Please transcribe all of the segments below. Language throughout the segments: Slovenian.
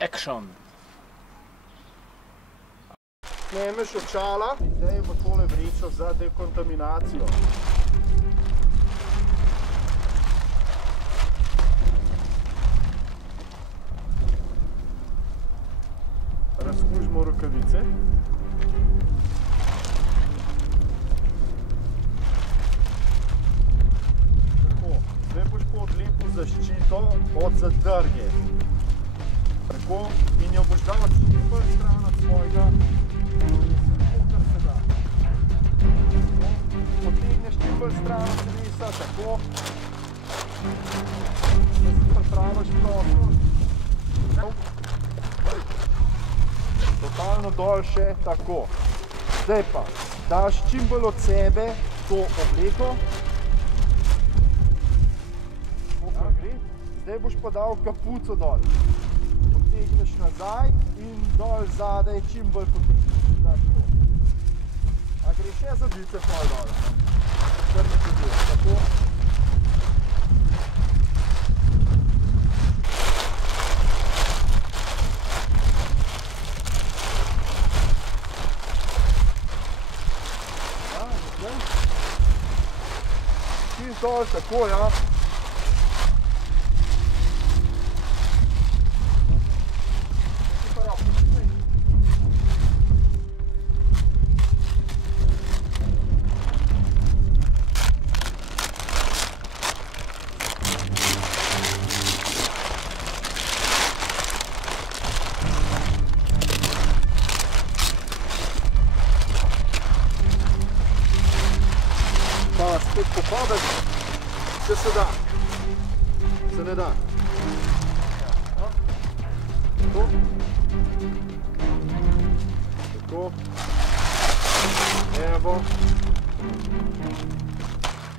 Action! Snameš očala, zdaj v tole vrečo za dekontaminacijo. Razkužimo rokavice. Tako, zdaj boš pa odlepil zaščito od zadrge. Tako, in jo boš dal čim bolj stran od svojega, tako kar se da. Potegneš čim bolj stran od telesa, tako, da se pripraviš prostor. Totalno dol še, tako. Zdaj pa, daš čim bolj od sebe to obleko. Tako kar gre. Zdaj boš pa dal kapuco dol. Potegneš nazaj in dol zadaj čim bolj potegneš. Daš to. A gre še za bicep pol dol. Kar ne poduje. Tako. Čist dol, tako, ja. Pa spet popadeš, če se da, se ne da. Tako. Tako. Evo.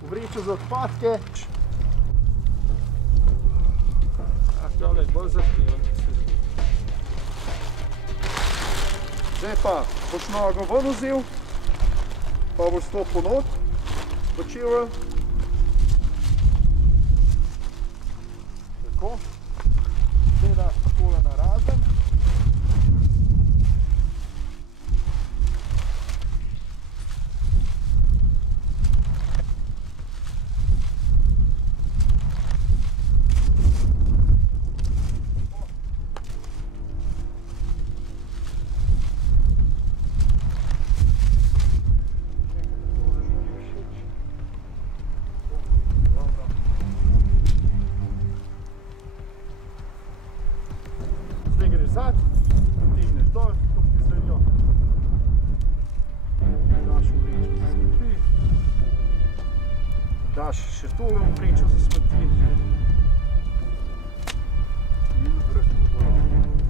V vrečo za odpadke. Tole je bolj zahteven. Zdaj pa boš nogo ven vzel, pa boš stopil not. Počeval. Tako. Zdaj daš takole na razen. Zad, potegneš dol, to ti sledijo. Daš v vrečo za smeti. Daš še tole v vrečo za smeti. In razkužbo.